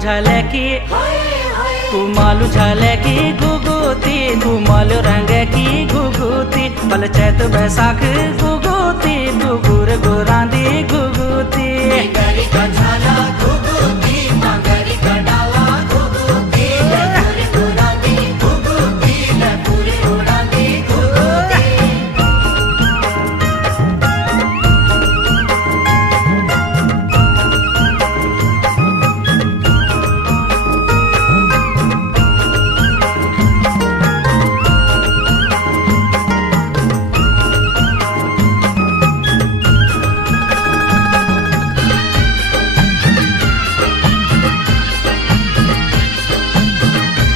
झाले की कुमालू झाले की गुगुती कुमालू रंग की गुगुती बल चैत बैसाख गुगुती गुगुर गुरांदी गुगुती